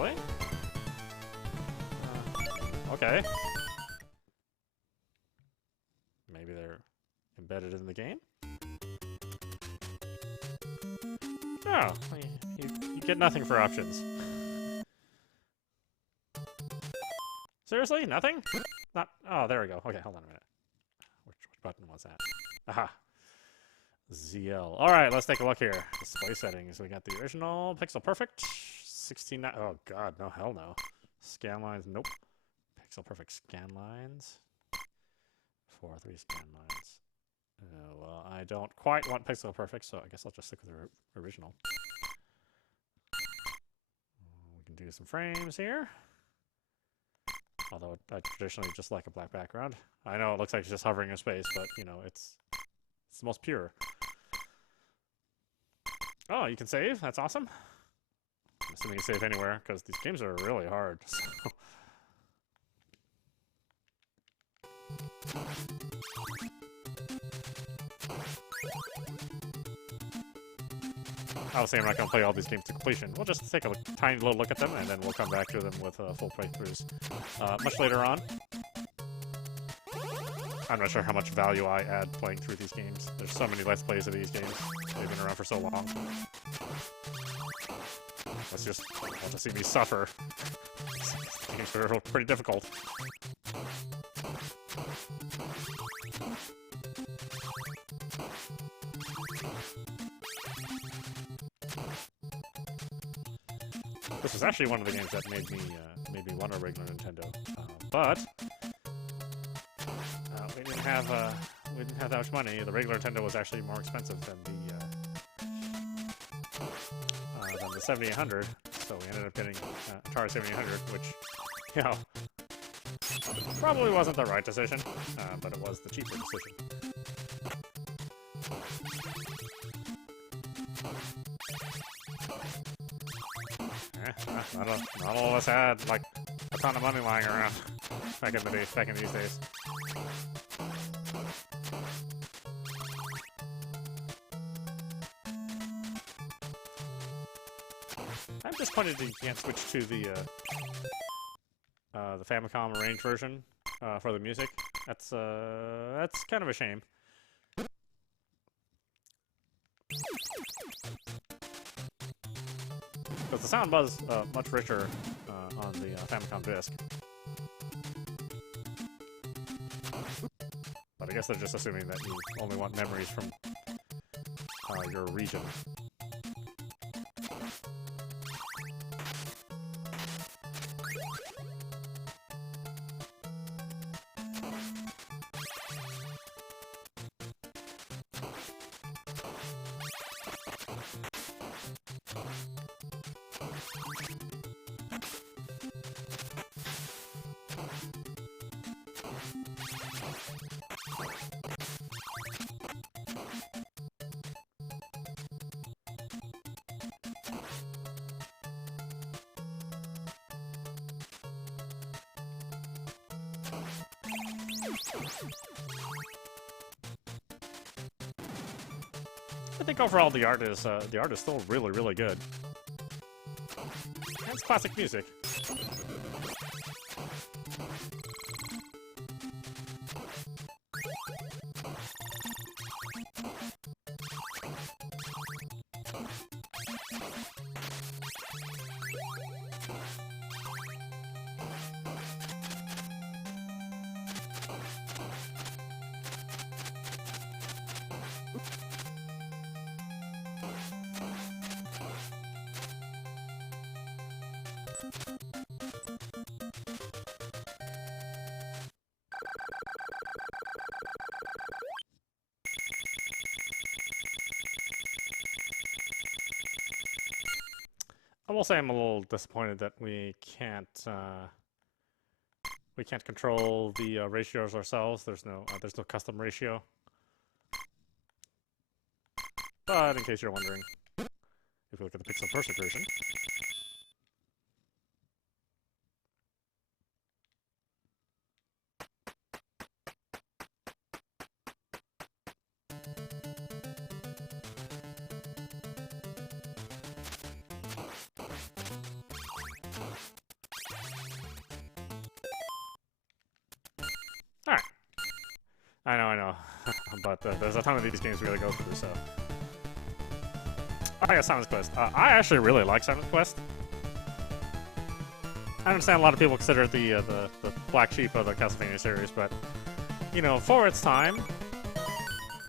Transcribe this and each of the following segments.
Really? Okay. Maybe they're embedded in the game? Oh, you get nothing for options. Seriously? Nothing? Not. Oh, there we go. Okay, hold on a minute. Which button was that? Aha. ZL. Alright, let's take a look here. Display settings. We got the original Pixel Perfect. 16. Oh, God. No, hell no. Scan lines. Nope. Pixel Perfect scan lines. 4:3 scan lines. Well, I don't quite want Pixel Perfect, so I guess I'll just stick with the original. We can do some frames here. Although I traditionally just like a black background. I know it looks like it's just hovering in space, but, you know, it's the most pure. Oh, you can save? That's awesome. I'm assuming you can save anywhere, because these games are really hard. So. Obviously, I'm not going to play all these games to completion. We'll just take a tiny little look at them, and then we'll come back to them with full playthroughs much later on. I'm not sure how much value I add playing through these games. There's so many Let's Plays of these games. They've been around for so long. Let's just want to see me suffer. These games are pretty difficult. This was actually one of the games that made me want a regular Nintendo, but we didn't have that much money. The regular Nintendo was actually more expensive than the 7800, so we ended up getting Atari 7800, which, you know, probably wasn't the right decision, but it was the cheaper decision. Not all of us had like a ton of money lying around back in these days. I'm disappointed that you can't switch to the Famicom arranged version for the music. That's kind of a shame. Because the sound was much richer on the Famicom disc. But I guess they're just assuming that you only want memories from your region. I think overall the art is still really, really good. And it's classic music. I will say I'm a little disappointed that we can't control the ratios ourselves. There's no custom ratio. But in case you're wondering, if you look at the Pixel Perfect version, I know. But there's a ton of these games we gotta go through, so. Oh, yeah, Simon's Quest. I actually really like Simon's Quest. I understand a lot of people consider it the black sheep of the Castlevania series, but, you know, for its time,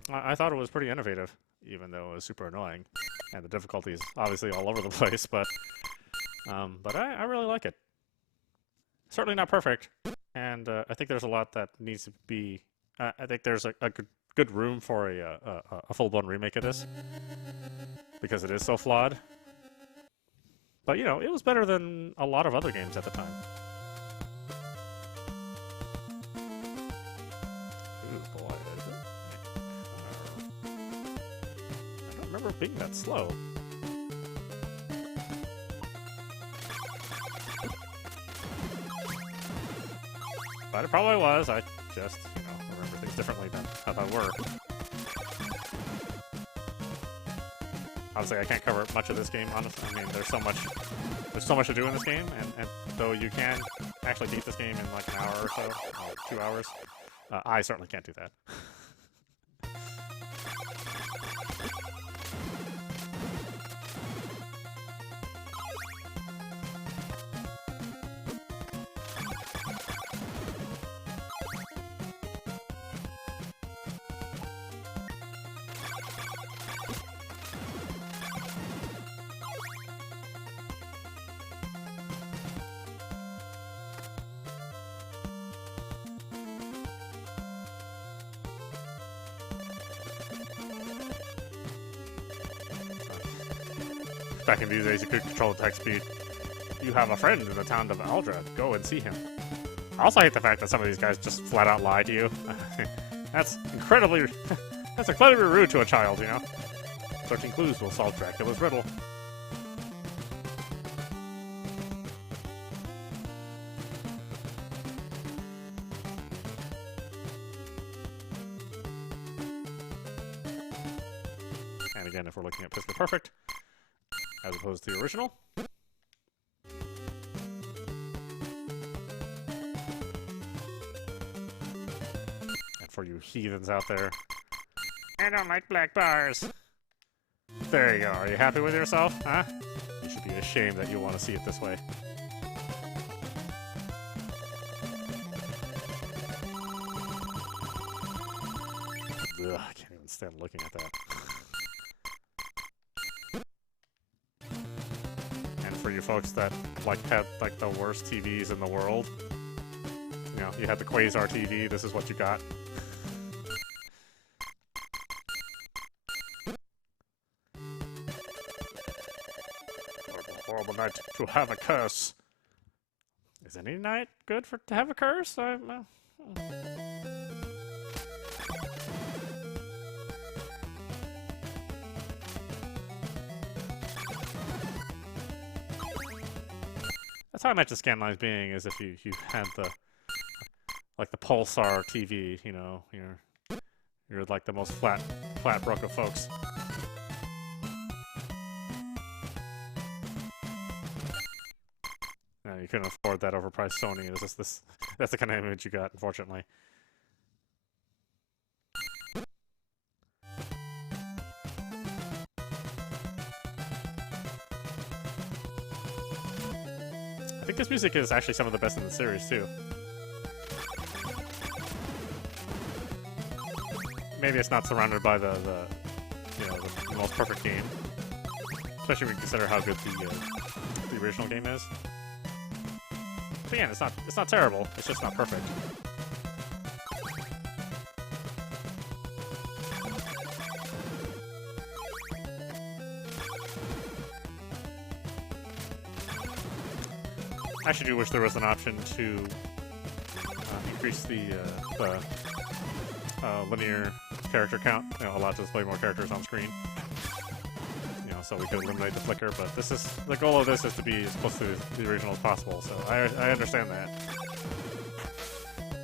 I thought it was pretty innovative, even though it was super annoying. And the difficulty is obviously all over the place, but I really like it. Certainly not perfect, and I think there's a lot that needs to be... I think there's a good room for a full-blown remake of this, because it is so flawed. But, you know, it was better than a lot of other games at the time. Ooh, boy, is it? I don't remember it being that slow. But it probably was. I just, you know, remember things differently than how they were. Obviously, I can't cover much of this game, honestly. I mean, there's so much to do in this game, and though you can actually beat this game in like an hour or so, 2 hours, I certainly can't do that. Back in these days, you could control the text speed. You have a friend in the town of Aldra. Go and see him. I also hate the fact that some of these guys just flat out lie to you. That's incredibly rude to a child, you know? 13 clues will solve Dracula's riddle. And again, if we're looking at Pistol Perfect, as opposed to the original. And for you heathens out there, I don't like black bars. There you go. Are you happy with yourself? Huh? You should be ashamed that you want to see it this way. Ugh, I can't even stand looking at that. For you folks that had like the worst TVs in the world, you know, you had the Quasar TV. This is what you got. Horrible night to have a curse. Is any night good to have a curse? That's how I imagine Scanlines being, is if you had the Pulsar TV, you know, you're like the most flat broke of folks. No, you couldn't afford that overpriced Sony. That's the kind of image you got, unfortunately. I think this music is actually some of the best in the series, too. Maybe it's not surrounded by the most perfect game. Especially when you consider how good the original game is. But again, it's not terrible, it's just not perfect. I actually do wish there was an option to increase the linear character count. You know, allow us to display more characters on screen. You know, so we could eliminate the flicker. But the goal of this is to be as close to the original as possible. So I understand that.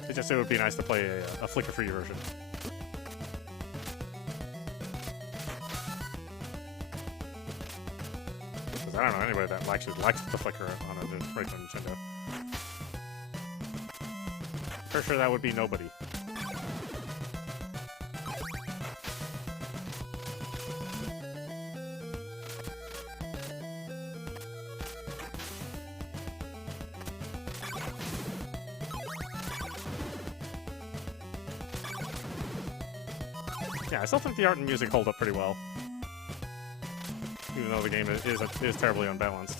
It would be nice to play a flicker-free version. I don't know anybody that actually likes the flicker on a regular Nintendo. For sure that would be nobody. Yeah, I still think the art and music hold up pretty well. Even though the game is terribly unbalanced.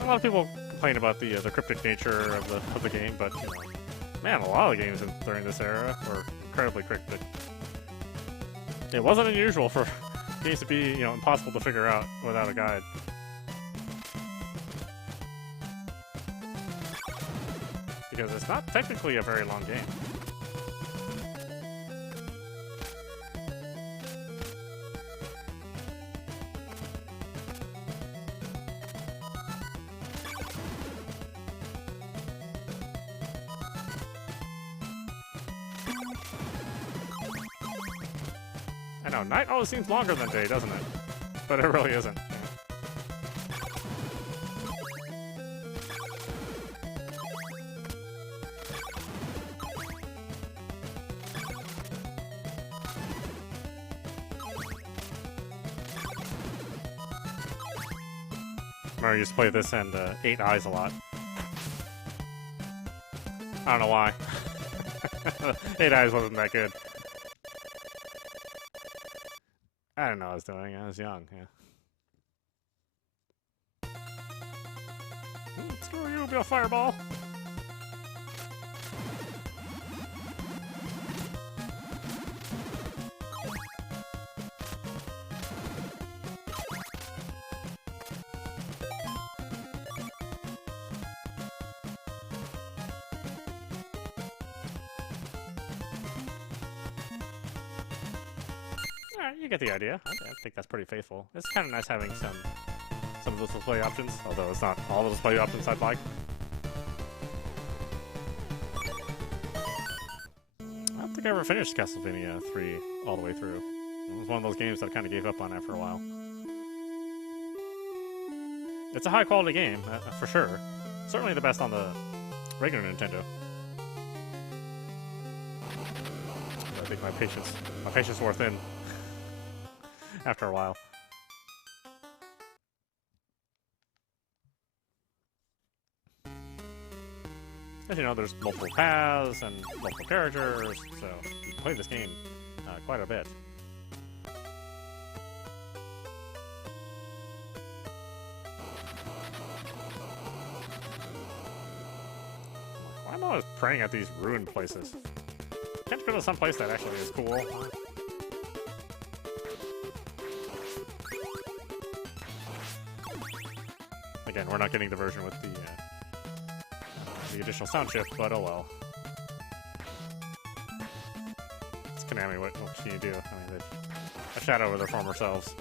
A lot of people complain about the cryptic nature of the game, but you know, man, a lot of the games during this era were incredibly cryptic. It wasn't unusual for games to be, you know, impossible to figure out without a guide. Because it's not technically a very long game. I know, night always seems longer than day, doesn't it? But it really isn't. I used to play this and 8 Eyes a lot. I don't know why. 8 Eyes wasn't that good. I didn't know what I was doing. I was young, yeah. Screw you, be a fireball! You get the idea. I think that's pretty faithful. It's kind of nice having some of those display options, although it's not all the display options I'd like. I don't think I ever finished Castlevania 3 all the way through. It was one of those games that I kind of gave up on after a while. It's a high quality game, for sure. Certainly the best on the regular Nintendo. I think my patience wore thin. After a while. As you know, there's multiple paths and multiple characters, so you can play this game quite a bit. Why am I always praying at these ruined places? Can't you go to some place that actually is cool? Again, we're not getting the version with the additional sound shift, but oh well. It's Konami, what can you do? I mean, they've a shadow over their former selves.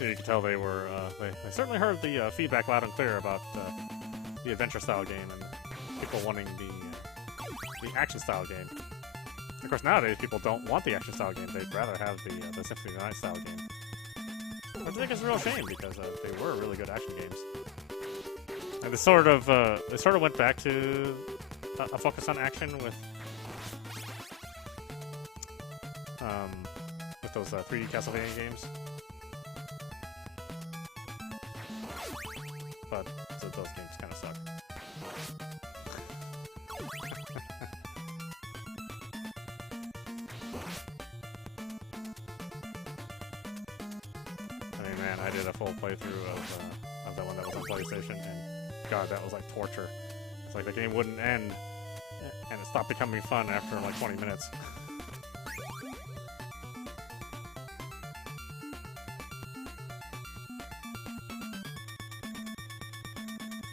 You can tell they were, they certainly heard the feedback loud and clear about the adventure-style game and people wanting the action-style game. Of course, nowadays people don't want the action-style game; they'd rather have the Symphony of the Night-style game. I think it's a real shame because they were really good action games. And they sort of went back to a focus on action with those 3D Castlevania games. But those games kind of suck. I mean, man, I did a full playthrough of that one that was on PlayStation, and God, that was like torture. It's like the game wouldn't end, and it stopped becoming fun after like 20 minutes.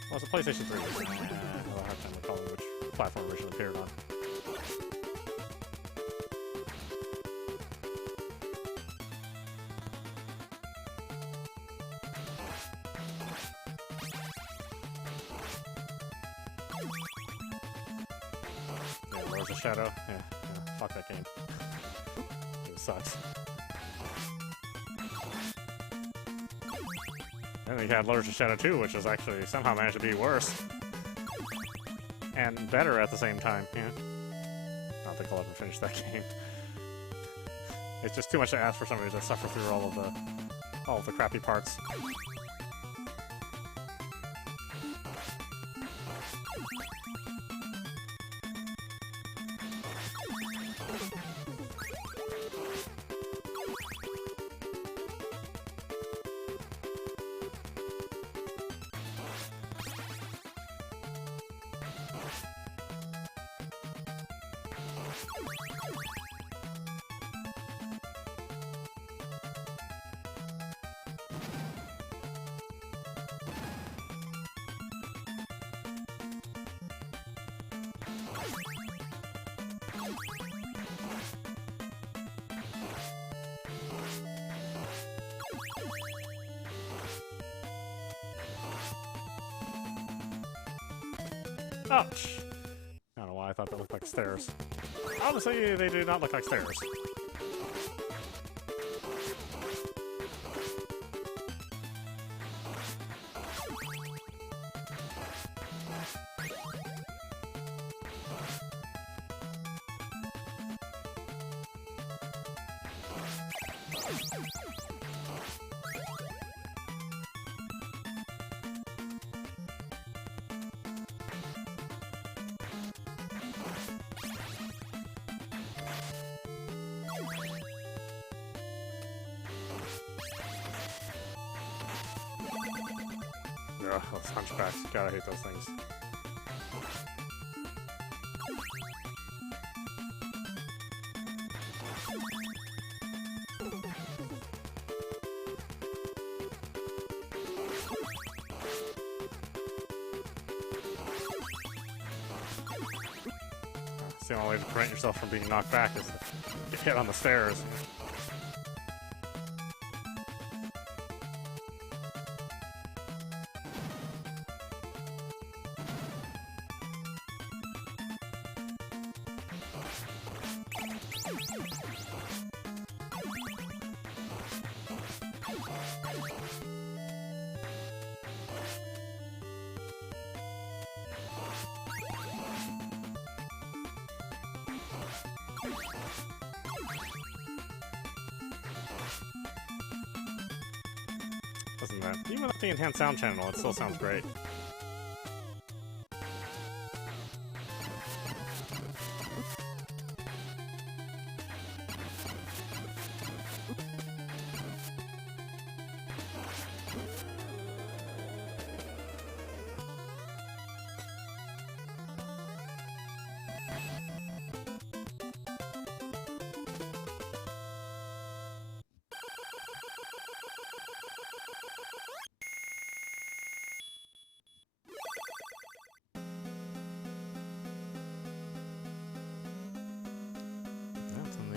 Well, it's a PlayStation 3. I'll have time recalling which platform it originally appeared on. Yeah, Lords of Shadow. Yeah, fuck that game. It sucks. And then you had Lords of Shadow 2, which was actually somehow managed to be worse. and better at the same time. Yeah. I don't think I'll ever finish that game. It's just too much to ask for somebody to suffer through all of the crappy parts. Ouch! I don't know why I thought that looked like stairs. Honestly, they do not look like stairs. Ugh, those hunchbacks. God, I hate those things. It's the only way to prevent yourself from being knocked back is to get hit on the stairs. Doesn't that? Even with the enhanced sound channel, it still sounds great.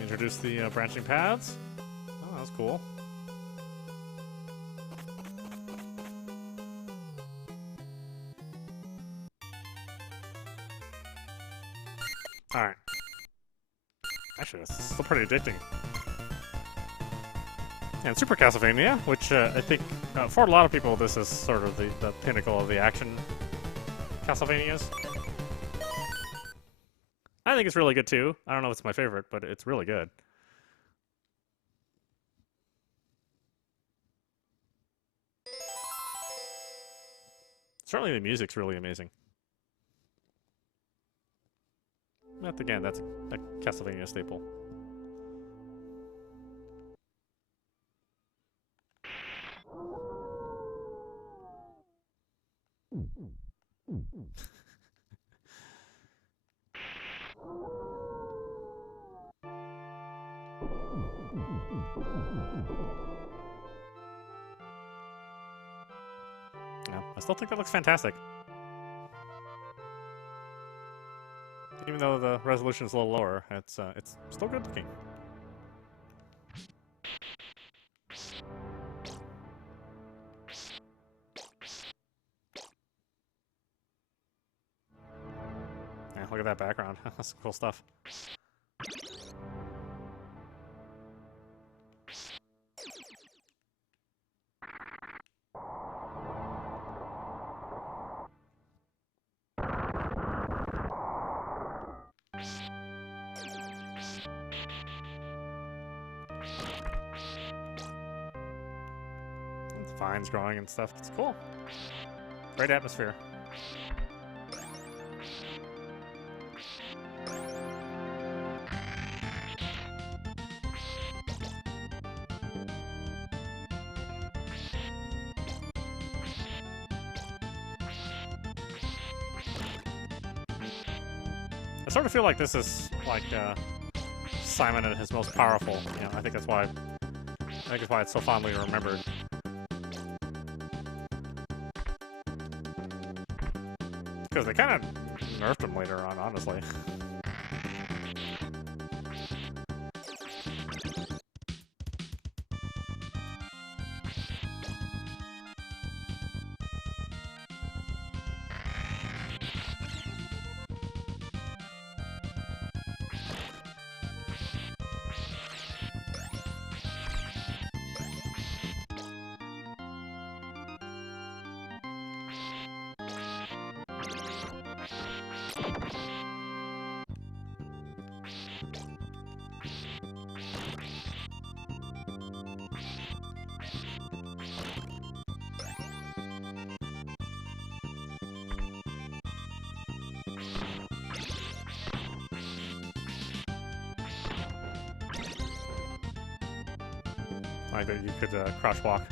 Introduce the branching paths. Oh, that was cool. Alright. Actually, this is still pretty addicting. And Super Castlevania, which I think for a lot of people this is sort of the pinnacle of the action Castlevanias. I think it's really good too. I don't know if it's my favorite, but it's really good. Certainly the music's really amazing. But again, that's a Castlevania staple. Yeah, I still think that looks fantastic. Even though the resolution is a little lower, it's still good looking. Yeah, look at that background. That's some cool stuff. vines growing and stuff. It's cool. Great atmosphere. I sort of feel like this is like Simon at his most powerful. You know, I think it's why it's so fondly remembered. Because they kind of nerfed him later on, honestly. Like that you could crouch walk.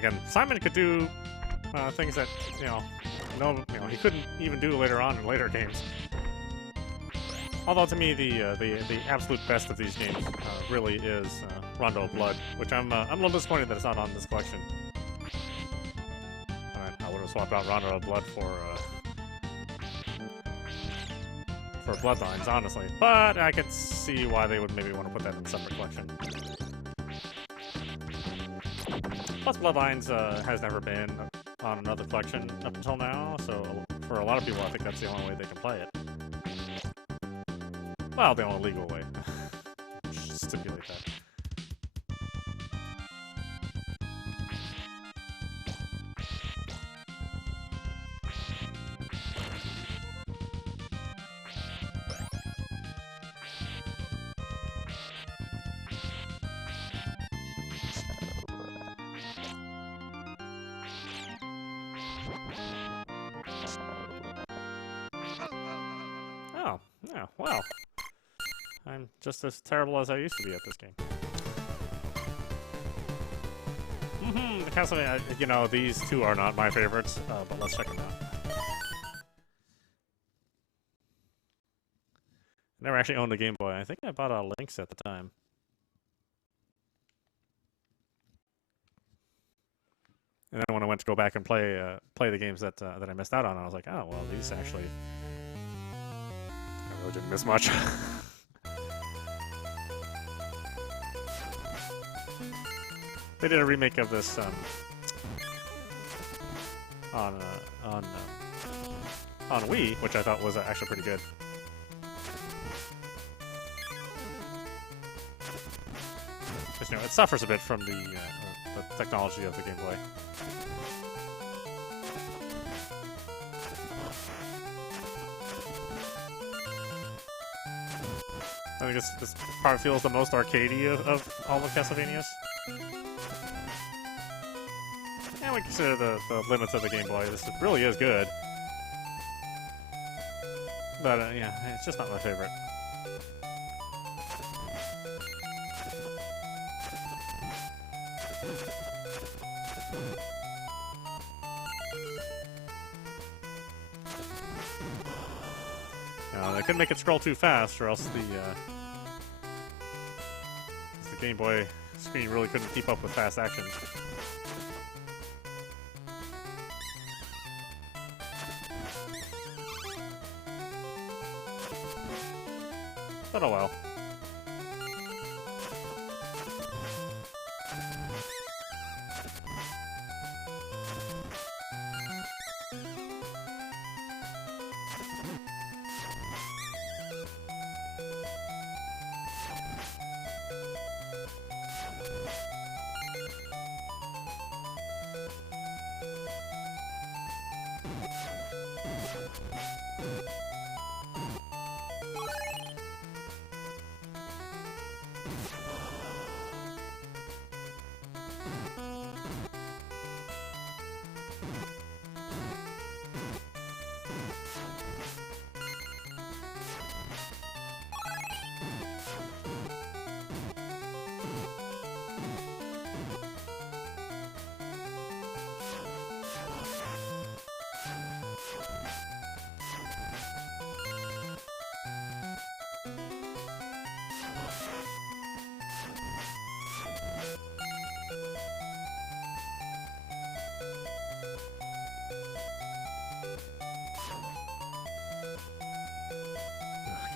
Again, Simon could do things that he couldn't even do later on in later games. Although to me, the absolute best of these games really is Rondo of Blood, which I'm a little disappointed that it's not on this collection. I would have swapped out Rondo of Blood for Bloodlines, honestly. But I could see why they would maybe want to put that in a separate collection. Plus, Bloodlines has never been on another collection up until now, so for a lot of people, I think that's the only way they can play it. Well, the only legal way. Stipulate that. Oh, yeah, well. I'm just as terrible as I used to be at this game. The Castlevania, you know, these two are not my favorites, but let's check them out. I never actually owned a Game Boy. I think I bought a Lynx at the time. And then when I went to go back and play the games that I missed out on, I was like, oh, well, these actually... I really didn't miss much. They did a remake of this on Wii, which I thought was actually pretty good. Just, you know, it suffers a bit from the technology of the Game Boy. I think this part feels the most arcadey of all the Castlevanias. And we consider the limits of the Game Boy. This really is good. But, yeah, it's just not my favorite. They couldn't make it scroll too fast, or else the Game Boy screen really couldn't keep up with fast action. But oh well.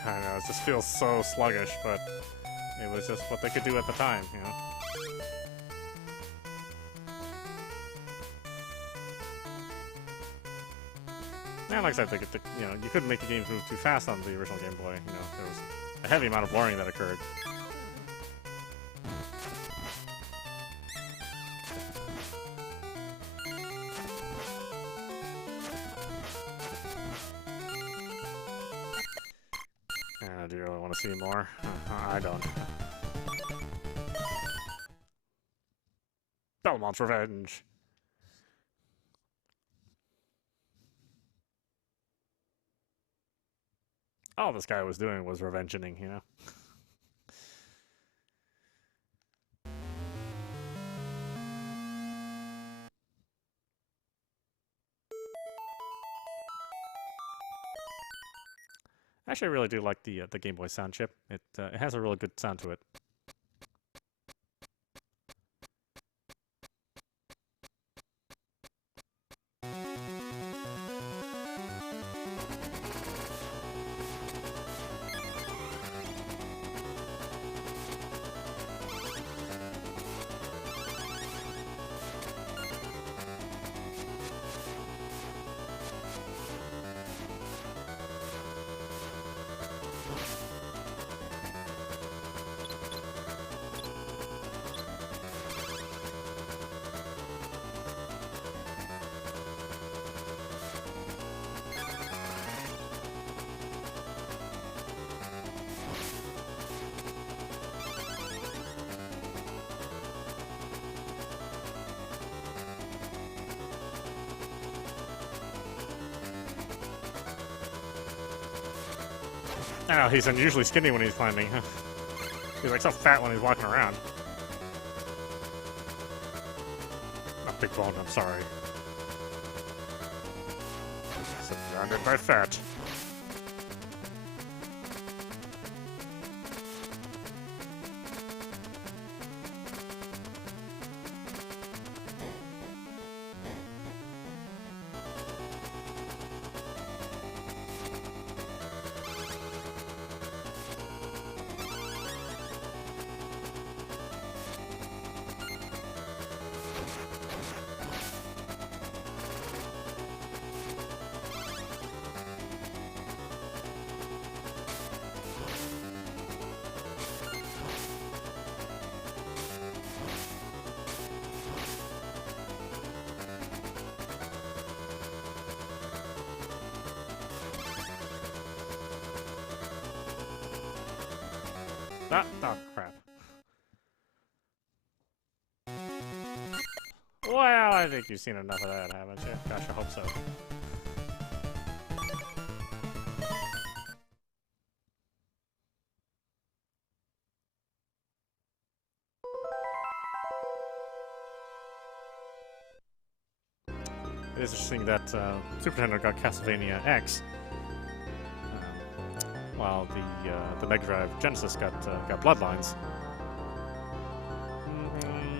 I don't know, it just feels so sluggish, but it was just what they could do at the time, you know? And like I said, you know, you couldn't make the games move too fast on the original Game Boy. You know, there was a heavy amount of blurring that occurred. Do you really want to see more? I don't. Belmont's Revenge. All this guy was doing was revengeing, you know? Actually, I really do like the Game Boy sound chip. It has a really good sound to it. I know, he's unusually skinny when he's climbing. He's like so fat when he's walking around. Not big bone, I'm sorry. Surrounded by fat. Oh, crap. Well, I think you've seen enough of that, haven't you? Gosh, I hope so. It is interesting that Super Nintendo got Castlevania X, while the Mega Drive Genesis got Bloodlines.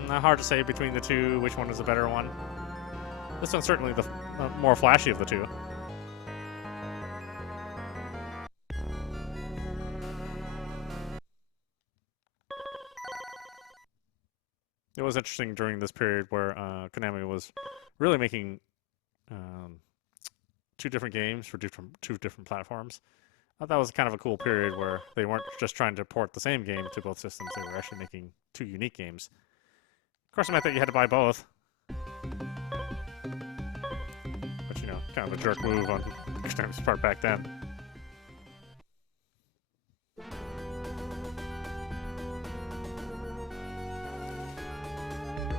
Not hard to say between the two which one is the better one. This one's certainly the more flashy of the two. It was interesting during this period where Konami was really making two different games for two different platforms. I thought that was kind of a cool period where they weren't just trying to port the same game to both systems, they were actually making two unique games. Of course, it meant that you had to buy both. But, you know, kind of a jerk move on Konami's part back then.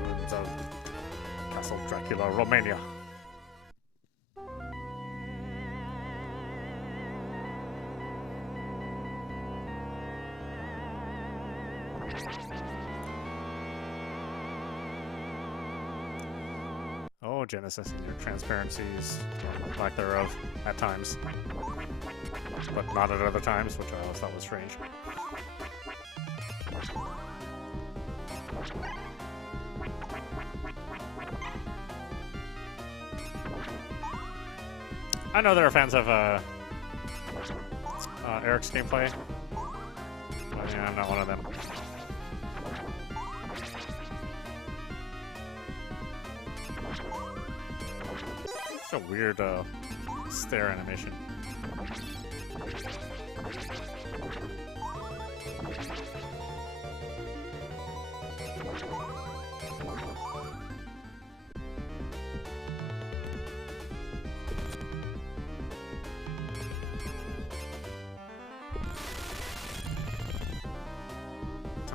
Ruins of Castle Dracula, Romania. Oh, Genesis and your transparencies, or lack thereof, at times. But not at other times, which I always thought was strange. I know there are fans of about Eric's gameplay. But yeah, I'm not one of them. It's a weird stare animation.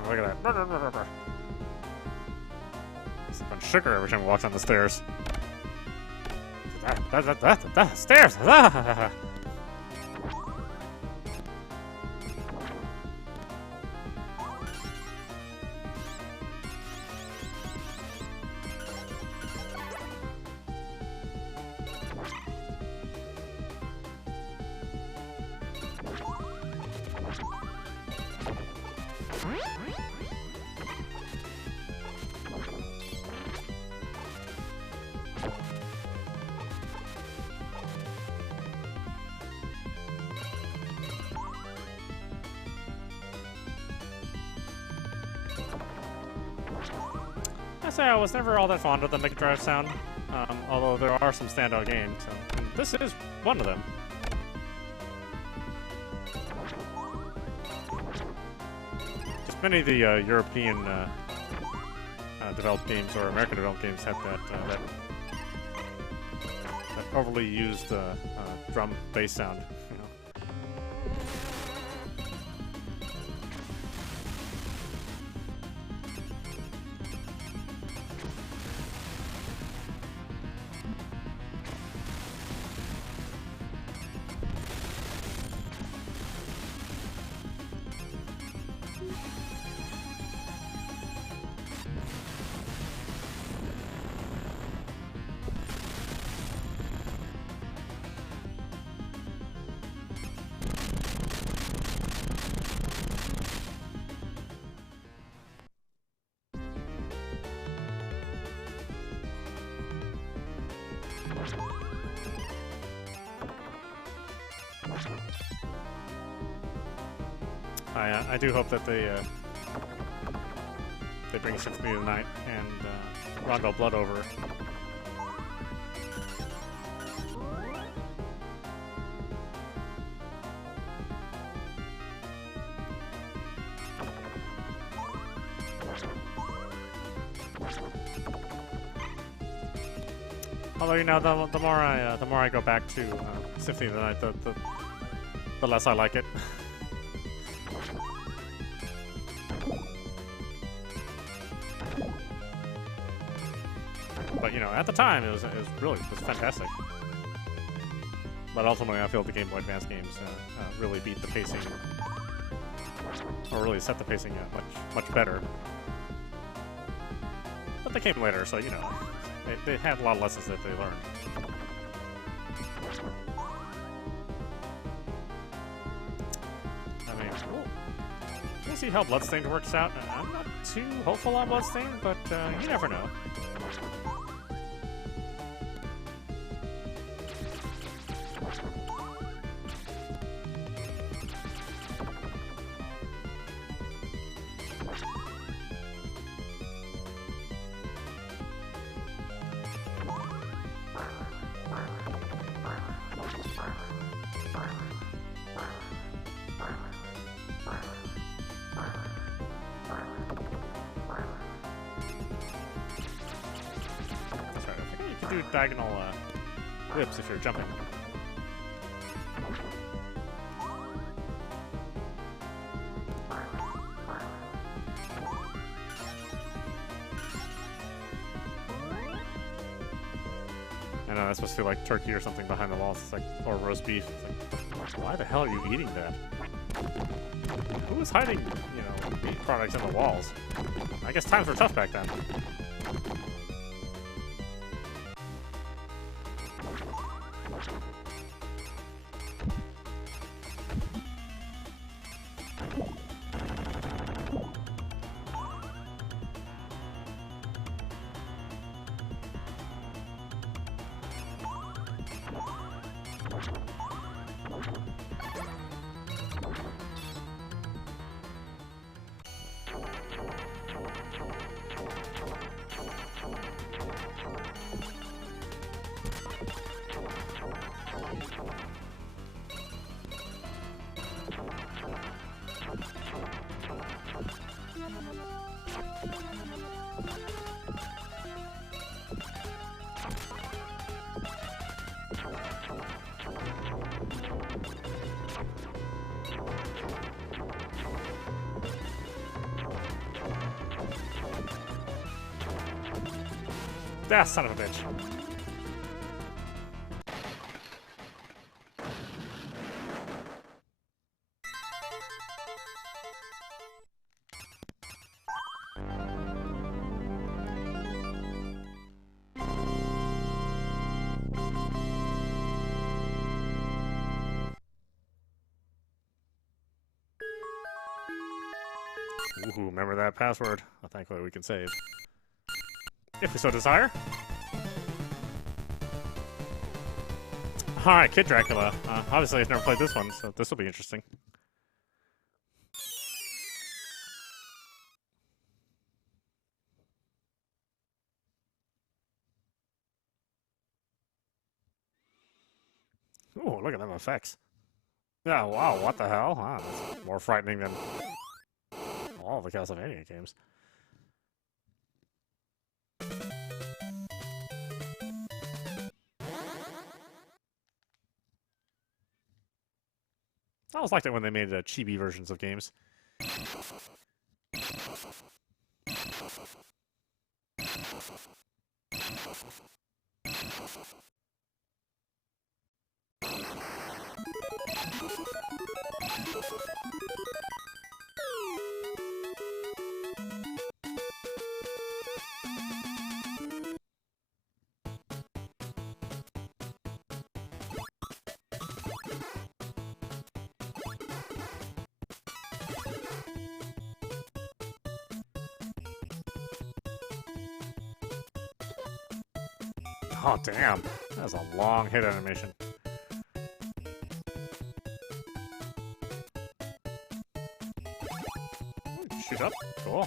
Look at that. It's a bunch of sugar every time we walk down the stairs. Stairs! I say I was never all that fond of the Mega Drive sound, although there are some standout games, and this is one of them. Just many of the European developed games or American developed games had that overly used drum bass sound. I do hope that they bring Symphony of the Night and Rondo Blood over. Although, you know, the more I go back to Symphony of the Night, the less I like it. But you know, at the time, it was fantastic. But ultimately, I feel the Game Boy Advance games really beat the pacing, or really set the pacing much better. But they came later, so you know, they had a lot of lessons that they learned. I mean, we'll see how Bloodstained works out. I'm not too hopeful on Bloodstained, but you never know. Do diagonal whips if you're jumping. I know that's supposed to feel like turkey or something behind the walls. It's like, or roast beef. It's like, why the hell are you eating that? Who was hiding, you know, meat products in the walls? I guess times were tough back then. Ah, son of a bitch. Ooh, remember that password. Oh, thankfully we can save. If we so desire. Alright, Kid Dracula. Obviously I've never played this one, so this will be interesting. Ooh, look at them effects. Yeah, wow, what the hell? Wow, that's more frightening than all the Castlevania games. I always liked it when they made chibi versions of games. Oh, damn. That was a long hit animation. Shoot up. Cool.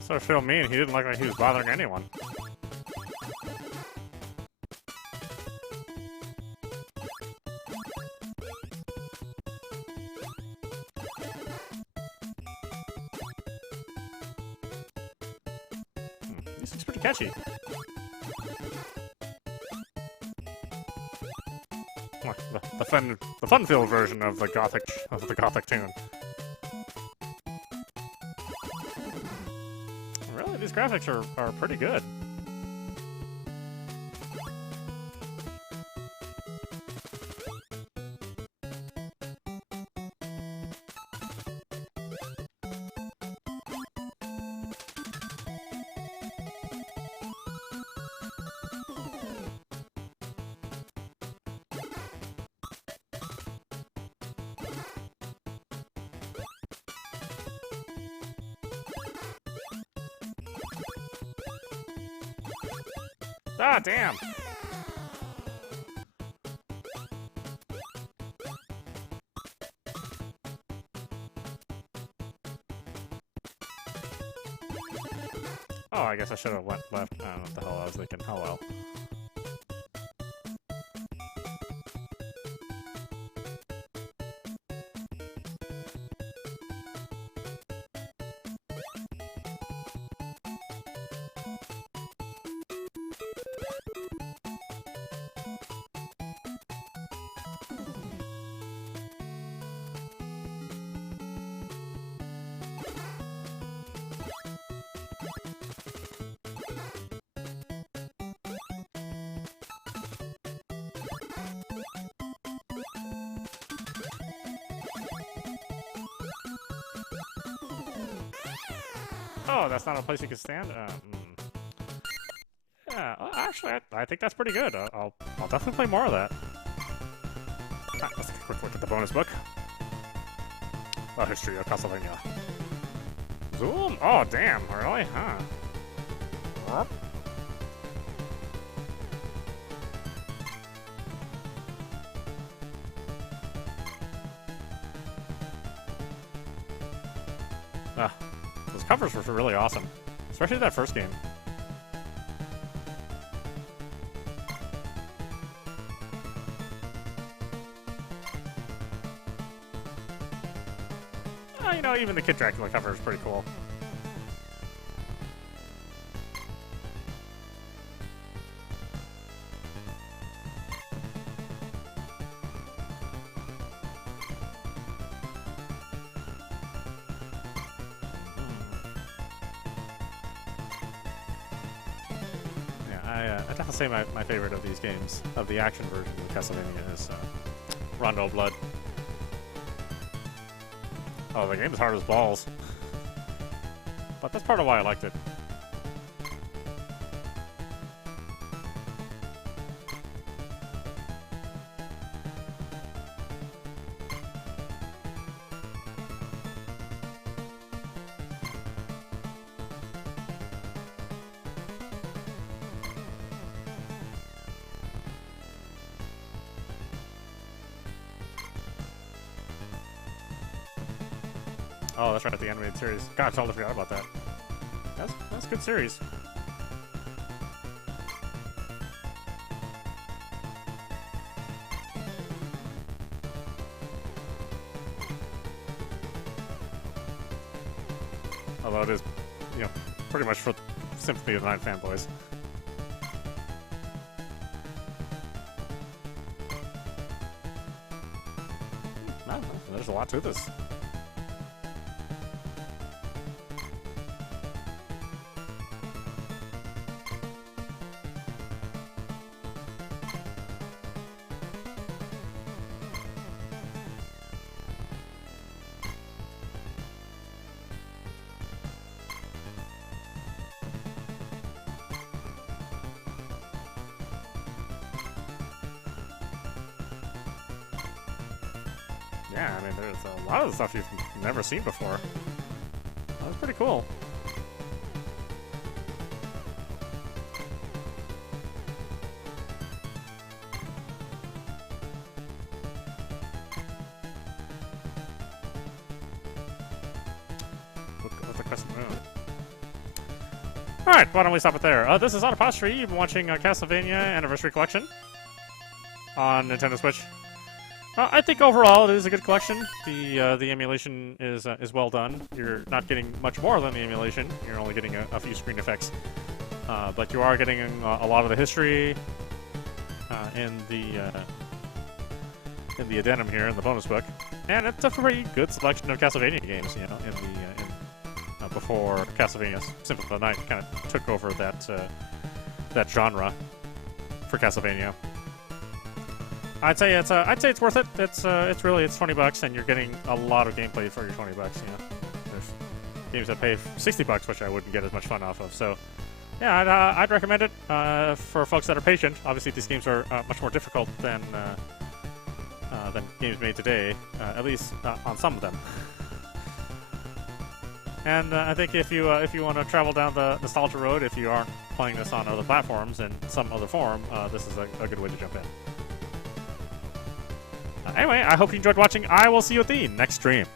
Sort of feel mean. He didn't look like he was bothering anyone. This looks pretty catchy. The fun-filled version of the gothic tune. Really, these graphics are pretty good. Ah, damn! Oh, I guess I should have went left. I don't know what the hell I was thinking. Oh well. Oh, that's not a place you can stand? Yeah, actually, I think that's pretty good. I'll definitely play more of that. Let's take a quick look at the bonus book. The History of Castlevania. Zoom? Oh, damn, really? Huh. Those covers were really awesome, especially that first game. You know, even the Kid Dracula cover is pretty cool. I definitely say my favorite of these games, of the action version of Castlevania, is Rondo of Blood. Oh, the game's hard as balls. But that's part of why I liked it. Oh, that's right, the animated series. Gosh, I totally forgot about that. That's a good series. Although it is, you know, pretty much for Symphony of the Night fanboys. No, there's a lot to this. Yeah, I mean, there's a lot of stuff you've never seen before. That was pretty cool. What's the question? Alright, why don't we stop it there? This is audap. You've been watching Castlevania Anniversary Collection on Nintendo Switch. I think overall it is a good collection. The emulation is well done. You're not getting much more than the emulation. You're only getting a few screen effects, but you are getting a lot of the history in the addendum here in the bonus book, and it's a pretty good selection of Castlevania games. You know, before Castlevania Symphony of the Night kind of took over that genre for Castlevania. I'd say it's worth it. It's $20, and you're getting a lot of gameplay for your $20. You know, there's games that pay $60, which I wouldn't get as much fun off of. So, yeah, I'd recommend it for folks that are patient. Obviously, these games are much more difficult than games made today, at least on some of them. And I think if you want to travel down the nostalgia road, if you aren't playing this on other platforms in some other form, this is a good way to jump in. Anyway, I hope you enjoyed watching. I will see you at the next stream.